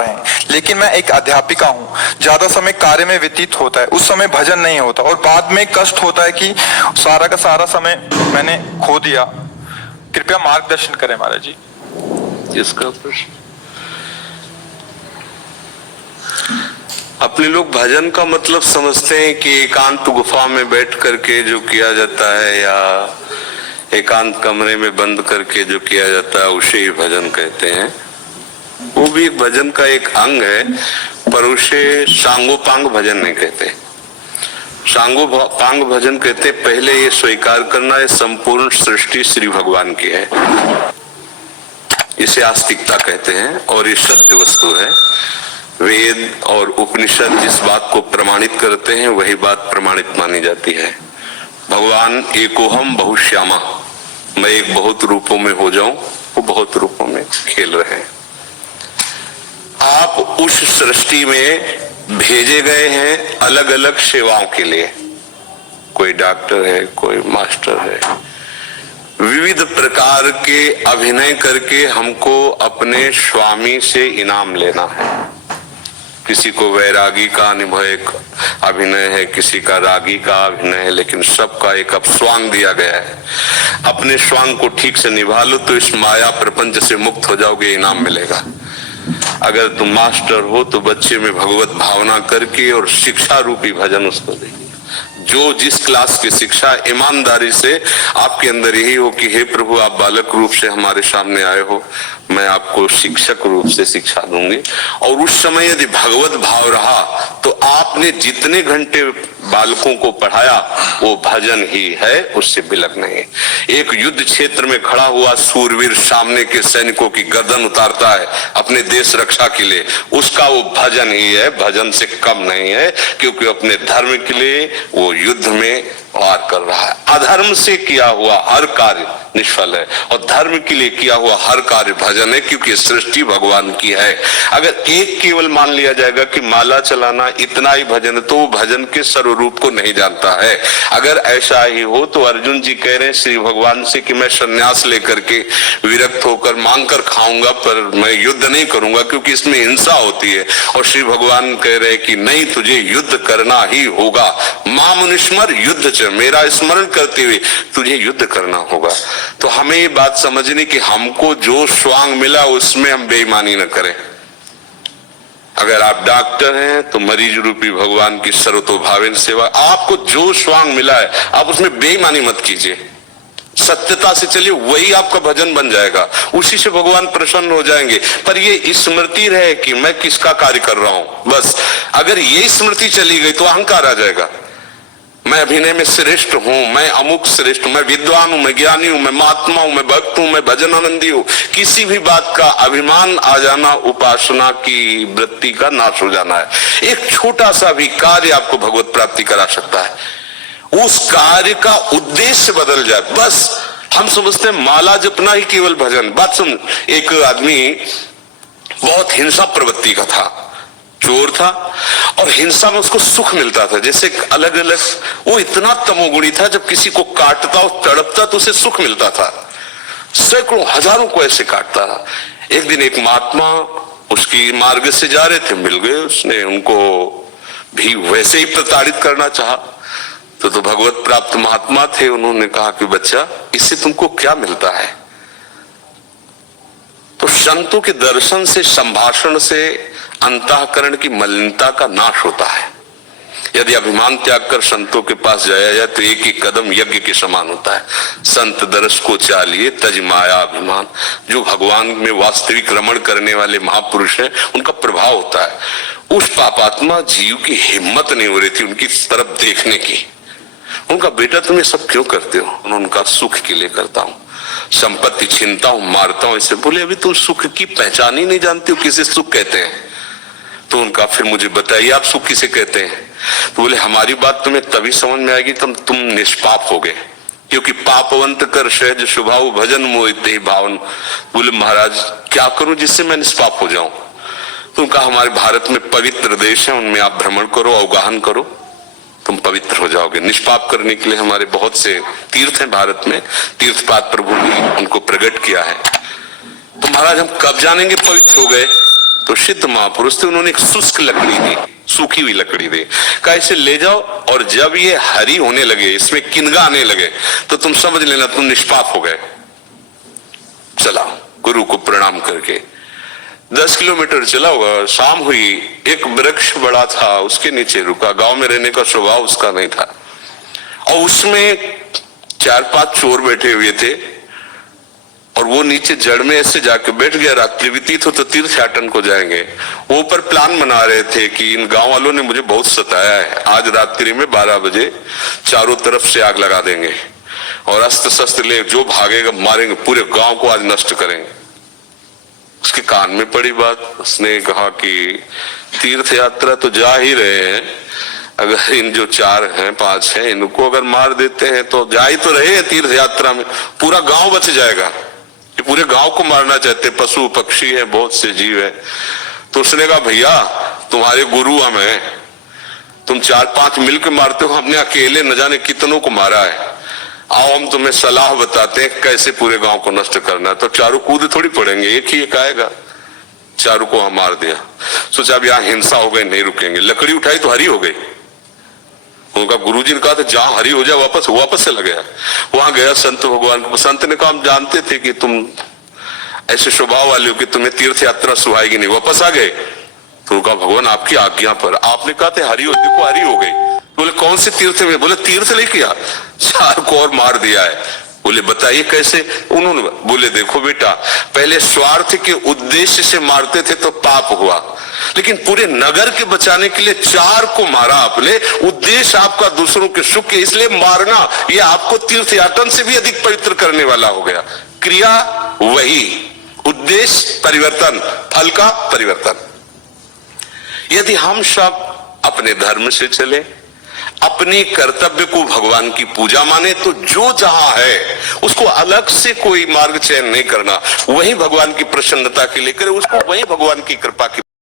रहे हैं, लेकिन मैं एक अध्यापिका हूँ, ज्यादा समय कार्य में व्यतीत होता है, उस समय भजन नहीं होता और बाद में कष्ट होता है कि सारा का सारा समय मैंने खो दिया। कृपया मार्गदर्शन करें महाराज जी। इसका प्रश्न, अपने लोग भजन का मतलब समझते हैं कि एकांत गुफा में बैठ करके जो किया जाता है या एकांत कमरे में बंद करके जो किया जाता है उसे ही भजन कहते हैं। वो भी एक भजन का एक अंग है, पर उसे सांगोपांग भजन नहीं कहते। सांगोपांग भजन कहते पहले ये स्वीकार करना है संपूर्ण सृष्टि श्री भगवान की है, इसे आस्तिकता कहते हैं और ये सत्य वस्तु है। वेद और उपनिषद जिस बात को प्रमाणित करते हैं वही बात प्रमाणित मानी जाती है। भगवान एकोहम बहुश्यामा, मैं एक बहुत रूपों में हो जाऊं, वो बहुत रूपों में खेल रहे हैं। आप उस सृष्टि में भेजे गए हैं अलग अलग सेवाओं के लिए, कोई डॉक्टर है, कोई मास्टर है, विविध प्रकार के अभिनय करके हमको अपने स्वामी से इनाम लेना है। किसी को वैरागी का अभिनय है, किसी का रागी का अभिनय है, लेकिन सबका एक अपस्वांग दिया गया है। अपने स्वांग को ठीक से निभा लो तो इस माया प्रपंच से मुक्त हो जाओगे, इनाम मिलेगा। अगर तुम मास्टर हो तो बच्चे में भगवत भावना करके और शिक्षा रूपी भजन उसको देंगे। जो जिस क्लास की शिक्षा ईमानदारी से आपके अंदर यही हो कि हे प्रभु, आप बालक रूप से हमारे सामने आए हो, मैं आपको शिक्षक रूप से शिक्षा दूंगी। और उस समय यदि भगवत भाव रहा तो आपने जितने घंटे बालकों को पढ़ाया वो भजन ही है, उससे बिलक नहीं। एक युद्ध क्षेत्र में खड़ा हुआ सूरवीर सामने के सैनिकों की गर्दन उतारता है अपने देश रक्षा के लिए, उसका वो भजन ही है, भजन से कम नहीं है, क्योंकि अपने धर्म के लिए वो युद्ध में वार कर रहा है। अधर्म से किया हुआ हर कार्य निष्फल है और धर्म के लिए किया हुआ हर कार्य भजन है, क्योंकि सृष्टि भगवान की है। अगर एक केवल मान लिया जाएगा कि माला चलाना इतना ही भजन है तो वो भजन के स्वरूप को नहीं जानता है। अगर ऐसा ही हो तो अर्जुन जी कह रहे हैं श्री भगवान से कि मैं संन्यास लेकर के विरक्त होकर मांग कर खाऊंगा, पर मैं युद्ध नहीं करूंगा क्योंकि इसमें हिंसा होती है। और श्री भगवान कह रहे हैं कि नहीं, तुझे युद्ध करना ही होगा। मां मुनिस्मर युद्ध, मेरा स्मरण करते हुए तुझे युद्ध करना होगा। तो हमें ये बात समझनी कि हमको जो स्वांग मिला उसमें हम बेईमानी न करें। अगर आप डॉक्टर हैं तो मरीज रूपी भगवान की सर्वतोभावेन सेवा, आपको जो स्वांग मिला है आप उसमें बेईमानी मत कीजिए, सत्यता से चलिए, वही आपका भजन बन जाएगा, उसी से भगवान प्रसन्न हो जाएंगे। पर ये स्मृति रहे कि मैं किसका कार्य कर रहा हूं, बस अगर ये स्मृति चली गई तो अहंकार आ जाएगा। मैं अभिनय में श्रेष्ठ हूं, मैं अमुक श्रेष्ठ, मैं विद्वान हूं, मैं ज्ञानी हूं, मैं महात्मा हूं, मैं भक्त हूं, मैं भजन आनंदी हूं। किसी भी बात का अभिमान आ जाना उपासना की वृत्ति का नाश हो जाना है। एक छोटा सा भी कार्य आपको भगवत प्राप्ति करा सकता है, उस कार्य का उद्देश्य बदल जाए। बस हम समझते हैं माला जपना ही केवल भजन। बात सुन, एक आदमी बहुत हिंसा प्रवृत्ति का था, चोर था और हिंसा में उसको सुख मिलता था। जैसे अलग अलग, वो इतना तमोगुणी था, जब किसी को काटता और तड़पता तो उसे सुख मिलता था। सैकड़ों हजारों को ऐसे काटता था। एक दिन एक महात्मा उसकी मार्ग से जा रहे थे, मिल गए, उसने उनको भी वैसे ही प्रताड़ित करना चाहा। तो भगवत प्राप्त महात्मा थे, उन्होंने कहा कि बच्चा, इससे तुमको क्या मिलता है? तो संतों के दर्शन से, संभाषण से अंतःकरण की मलिनता का नाश होता है। यदि अभिमान त्याग कर संतों के पास जाया जाए तो एक एक कदम यज्ञ के समान होता है। संत दरस को चालिए तज माया अभिमान। जो भगवान में वास्तविक रमण करने वाले महापुरुष हैं, उनका प्रभाव होता है। उस पापात्मा जीव की हिम्मत नहीं हो रही थी उनकी तरफ देखने की। उनका बेटा तुम ये सब क्यों करते हो? उनका सुख के लिए करता हूं, संपत्ति छीनता हूं, मारता हूं। ऐसे बोले, अभी तुम सुख की पहचान ही नहीं जानते हो, किसे सुख कहते हैं? तो उनका फिर मुझे बताइए आप सुख किसे कहते हैं? तो बोले, हमारी बात तुम्हें तभी समझ में आएगी तब तुम निष्पाप हो गए, क्योंकि पापवंत कर सहज स्वभाव भजन मोहिते भावन। बोले महाराज क्या करूं जिससे मैं निष्पाप हो जाऊं? तो उनका हमारे भारत में पवित्र देश है, उनमें आप भ्रमण करो, अवगाहन करो, तुम पवित्र हो जाओगे। निष्पाप करने के लिए हमारे बहुत से तीर्थ हैं भारत में, तीर्थपाद प्रभु ने उनको प्रकट किया है। तो महाराज हम कब जानेंगे पवित्र हो गए? तो सिद्ध महापुरुष थे, उन्होंने एक शुष्क लकड़ी दी, सूखी हुई लकड़ी दी, कहा इसे ले जाओ और जब ये हरी होने लगे, इसमें किनगा आने लगे, तो तुम समझ लेना तुम निष्पाप हो गए। चला गुरु को प्रणाम करके 10 किलोमीटर चला होगा, शाम हुई, एक वृक्ष बड़ा था, उसके नीचे रुका। गांव में रहने का स्वभाव उसका नहीं था, और उसमें 4-5 चोर बैठे हुए थे, और वो नीचे जड़ में ऐसे जाके बैठ गया। रात्रि व्यतीत हो तो तीर्थयाटन को जाएंगे। वो ऊपर प्लान बना रहे थे कि इन गांव वालों ने मुझे बहुत सताया है, आज रात्रि में 12 बजे चारों तरफ से आग लगा देंगे और अस्त्र शस्त्र ले जो भागेगा मारेंगे, पूरे गांव को आज नष्ट करेंगे। उसके कान में पड़ी बात, उसने कहा कि तीर्थ यात्रा तो जा ही रहे हैं, अगर इन जो 4 हैं 5 हैं इनको अगर मार देते हैं तो जा ही तो रहे हैं तीर्थ यात्रा में, पूरा गांव बच जाएगा। ये पूरे गांव को मारना चाहते, पशु पक्षी है, बहुत से जीव है। तो उसने कहा भैया तुम्हारे गुरु हम हैं, तुम 4-5 मिलकर मारते हो, हमने अकेले न जाने कितनों को मारा है, आओ हम तुम्हें सलाह बताते हैं कैसे पूरे गांव को नष्ट करना है। तो चारों कूद थोड़ी पड़ेंगे, एक ही एक आएगा। चारों को हम मार दिया। सोचा अब यहाँ हिंसा हो गई, नहीं रुकेंगे। लकड़ी उठाई तो हरी हो गई। उनका गुरुजी ने कहा था जहां हरी हो जाए वापस चला गया। वहां गया संत भगवान को, संत ने कहा हम जानते थे कि तुम ऐसे स्वभाव वाले हो कि तुम्हें तीर्थ यात्रा सुहाएगी नहीं, वापस आ गए। तो उनका भगवान आपकी आज्ञा पर, आपने कहा था हरी हो, देखो हरी हो गई। बोले कौन से तीर्थ में? बोले तीर्थ नहीं किया, 4 को और मार दिया है। बोले बताइए कैसे? उन्होंने बोले देखो बेटा, पहले स्वार्थ के उद्देश्य से मारते थे तो पाप हुआ, लेकिन पूरे नगर के बचाने के लिए 4 को मारा आपने। उद्देश्य आपका दूसरों के सुख के, इसलिए मारना ये आपको तीर्थ यातन से भी अधिक पवित्र करने वाला हो गया। क्रिया वही, उद्देश्य परिवर्तन, फल का परिवर्तन। यदि हम सब अपने धर्म से चले, अपने कर्तव्य को भगवान की पूजा माने, तो जो जहां है उसको अलग से कोई मार्ग चयन नहीं करना, वही भगवान की प्रसन्नता के लिए करे, उसको वही भगवान की कृपा की